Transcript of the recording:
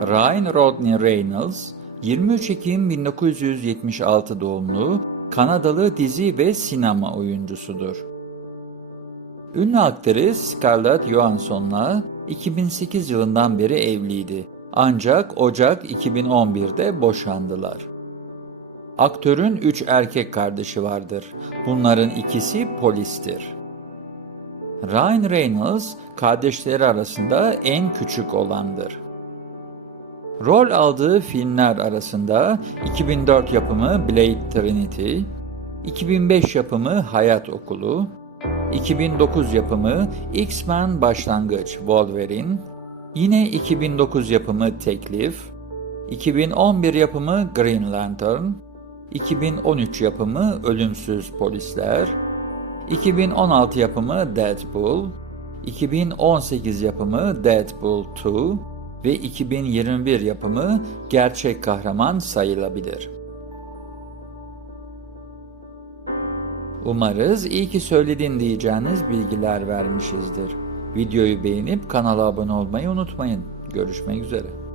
Rodney Reynolds, 23 Ekim 1976 doğumlu Kanadalı dizi ve sinema oyuncusudur. Ünlü aktris Scarlett Johansson'la 2008 yılından beri evliydi. Ancak Ocak 2011'de boşandılar. Aktörün üç erkek kardeşi vardır. Bunların ikisi polistir. Ryan Reynolds kardeşleri arasında en küçük olandır. Rol aldığı filmler arasında 2004 yapımı Blade Trinity, 2005 yapımı Hayat Okulu, 2009 yapımı X-Men Başlangıç Wolverine, yine 2009 yapımı Teklif, 2011 yapımı Green Lantern, 2013 yapımı Ölümsüz Polisler, 2016 yapımı Deadpool, 2018 yapımı Deadpool 2 ve 2021 yapımı Gerçek Kahraman sayılabilir. Umarız iyi ki söyledin diyeceğiniz bilgiler vermişizdir. Videoyu beğenip kanala abone olmayı unutmayın. Görüşmek üzere.